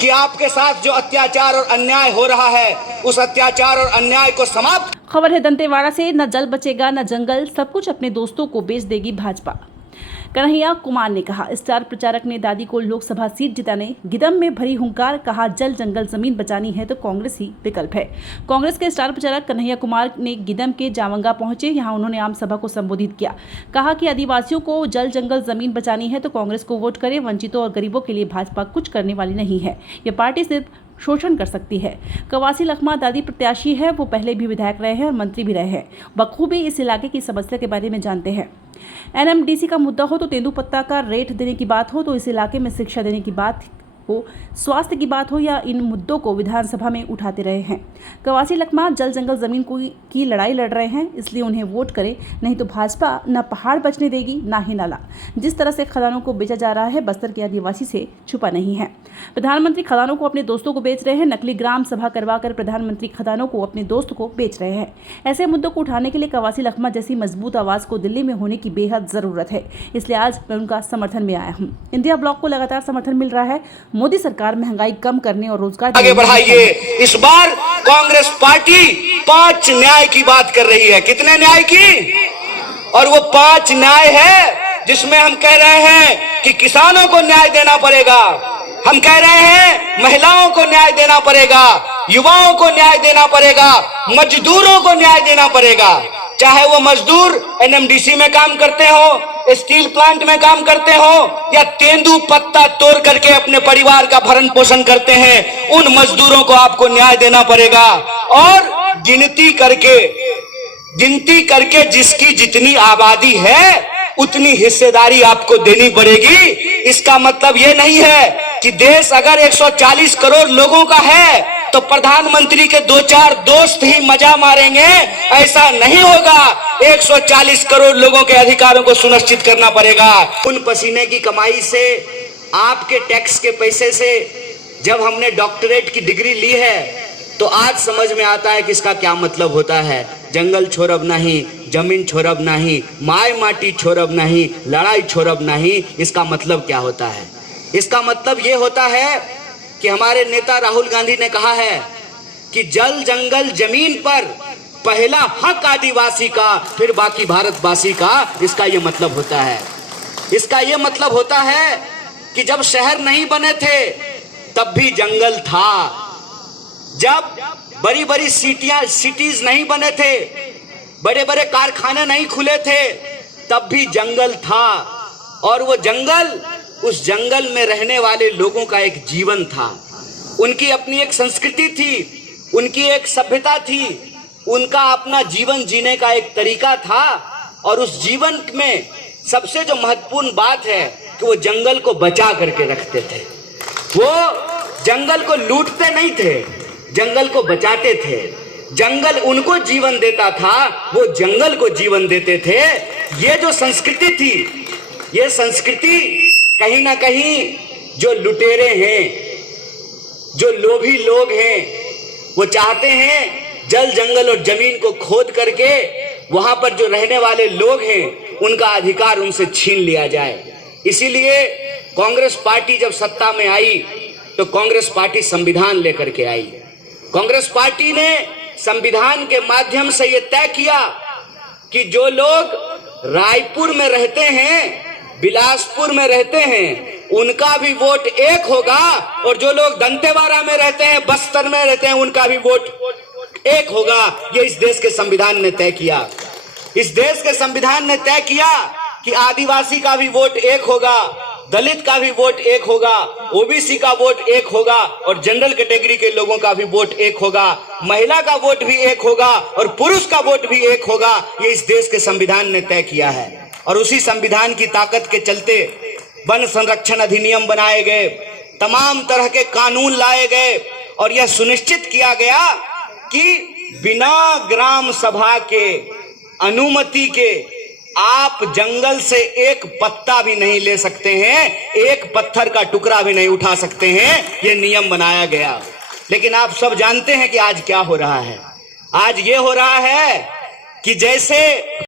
कि आपके साथ जो अत्याचार और अन्याय हो रहा है, उस अत्याचार और अन्याय को समाप्त। खबर है दंतेवाड़ा से। न जल बचेगा न जंगल, सब कुछ अपने दोस्तों को बेच देगी भाजपा। कन्हैया कुमार ने कहा। स्टार प्रचारक ने दादी को लोकसभा सीट जिताने गिदम में भरी हुंकार। कहा, जल जंगल जमीन बचानी है तो कांग्रेस ही विकल्प है। कांग्रेस के स्टार प्रचारक कन्हैया कुमार ने गिदम के जावंगा पहुंचे। यहां उन्होंने आम सभा को संबोधित किया। कहा कि आदिवासियों को जल जंगल जमीन बचानी है तो कांग्रेस को वोट करें। वंचितों और गरीबों के लिए भाजपा कुछ करने वाली नहीं है। यह पार्टी सिर्फ शोषण कर सकती है। कवासी लखमा दादी प्रत्याशी है। वो पहले भी विधायक रहे हैं और मंत्री भी रहे हैं। बखूबी इस इलाके की समस्या के बारे में जानते हैं। एनएमडीसी का मुद्दा हो तो तेंदुपत्ता का रेट देने की बात हो, तो इस इलाके में शिक्षा देने की बात हो, स्वास्थ्य की बात हो, या इन मुद्दों को विधानसभा में उठाते रहे हैं। कवासी लखमा जल जंगल जमीन की लड़ाई लड़ रहे हैं, इसलिए उन्हें वोट करें, नहीं तो भाजपा न पहाड़ बचने देगी ना ही नाला। जिस तरह से खदानों को बेचा जा रहा है, बस्तर के आदिवासी से छुपा नहीं है। प्रधानमंत्री खदानों को अपने दोस्तों को बेच रहे हैं। नकली ग्राम सभा करवाकर प्रधानमंत्री खदानों को अपने दोस्त को बेच रहे हैं। ऐसे मुद्दों को उठाने के लिए कवासी लखमा जैसी मजबूत आवाज को दिल्ली में होने की बेहद जरूरत है। इसलिए आज मैं उनका समर्थन में आया हूँ। इंडिया ब्लॉक को लगातार समर्थन मिल रहा है। मोदी सरकार महंगाई कम करने और रोजगार आगे बढ़ाइए। इस बार कांग्रेस पार्टी 5 न्याय की बात कर रही है। कितने न्याय की? और वो 5 न्याय है जिसमें हम कह रहे हैं कि किसानों को न्याय देना पड़ेगा, हम कह रहे हैं महिलाओं को न्याय देना पड़ेगा, युवाओं को न्याय देना पड़ेगा, मजदूरों को न्याय देना पड़ेगा। चाहे वो मजदूर एनएमडीसी में काम करते हो, स्टील प्लांट में काम करते हो, या तेंदू पत्ता तोड़ करके अपने परिवार का भरण पोषण करते हैं, उन मजदूरों को आपको न्याय देना पड़ेगा। और गिनती करके जिसकी जितनी आबादी है उतनी हिस्सेदारी आपको देनी पड़ेगी। इसका मतलब यह नहीं है कि देश अगर 140 करोड़ लोगों का है तो प्रधानमंत्री के 2-4 दोस्त ही मजा मारेंगे, ऐसा नहीं होगा। 140 करोड़ लोगों के अधिकारों को सुनिश्चित करना पड़ेगा। उन पसीने की कमाई से, आपके टैक्स के पैसे से जब हमने डॉक्टरेट की डिग्री ली है तो आज समझ में आता है कि इसका क्या मतलब होता है। जंगल छोड़ब नहीं, जमीन छोड़ब नहीं, माय माटी छोड़ब नहीं, लड़ाई छोड़ब नहीं। इसका मतलब क्या होता है? इसका मतलब ये होता है कि हमारे नेता राहुल गांधी ने कहा है कि जल जंगल जमीन पर पहला हक आदिवासी का, फिर बाकी भारतवासी का। इसका ये मतलब होता है। इसका ये मतलब होता है कि जब शहर नहीं बने थे तब भी जंगल था। जब बड़ी बड़ी सिटीज नहीं बने थे, बड़े बड़े कारखाने नहीं खुले थे, तब भी जंगल था। और वो जंगल, उस जंगल में रहने वाले लोगों का एक जीवन था, उनकी अपनी एक संस्कृति थी, उनकी एक सभ्यता थी, उनका अपना जीवन जीने का एक तरीका था। और उस जीवन में सबसे जो महत्वपूर्ण बात है कि वो जंगल को बचा करके रखते थे। वो जंगल को लूटते नहीं थे, जंगल को बचाते थे। जंगल उनको जीवन देता था, वो जंगल को जीवन देते थे। ये जो संस्कृति थी, ये संस्कृति कहीं ना कहीं जो लुटेरे हैं, जो लोभी लोग हैं, वो चाहते हैं जल जंगल और जमीन को खोद करके वहां पर जो रहने वाले लोग हैं उनका अधिकार उनसे छीन लिया जाए। इसीलिए कांग्रेस पार्टी जब सत्ता में आई तो कांग्रेस पार्टी संविधान लेकर के आई। कांग्रेस पार्टी ने संविधान के माध्यम से यह तय किया कि जो लोग रायपुर में रहते हैं, बिलासपुर में रहते हैं, उनका भी वोट एक होगा, और जो लोग दंतेवाड़ा में रहते हैं, बस्तर में रहते हैं, उनका भी वोट एक होगा। ये इस देश के संविधान ने तय किया। इस देश के संविधान ने तय किया कि आदिवासी का भी वोट एक होगा, दलित का भी वोट एक होगा, ओबीसी का वोट एक होगा, और जनरल कैटेगरी के लोगों का भी वोट एक होगा, महिला का वोट भी एक होगा, और पुरुष का वोट भी एक होगा। ये इस देश के संविधान ने तय किया है। और उसी संविधान की ताकत के चलते वन संरक्षण अधिनियम बनाए गए, तमाम तरह के कानून लाए गए, और यह सुनिश्चित किया गया कि बिना ग्राम सभा के अनुमति के आप जंगल से एक पत्ता भी नहीं ले सकते हैं, एक पत्थर का टुकड़ा भी नहीं उठा सकते हैं। यह नियम बनाया गया। लेकिन आप सब जानते हैं कि आज क्या हो रहा है। आज ये हो रहा है कि जैसे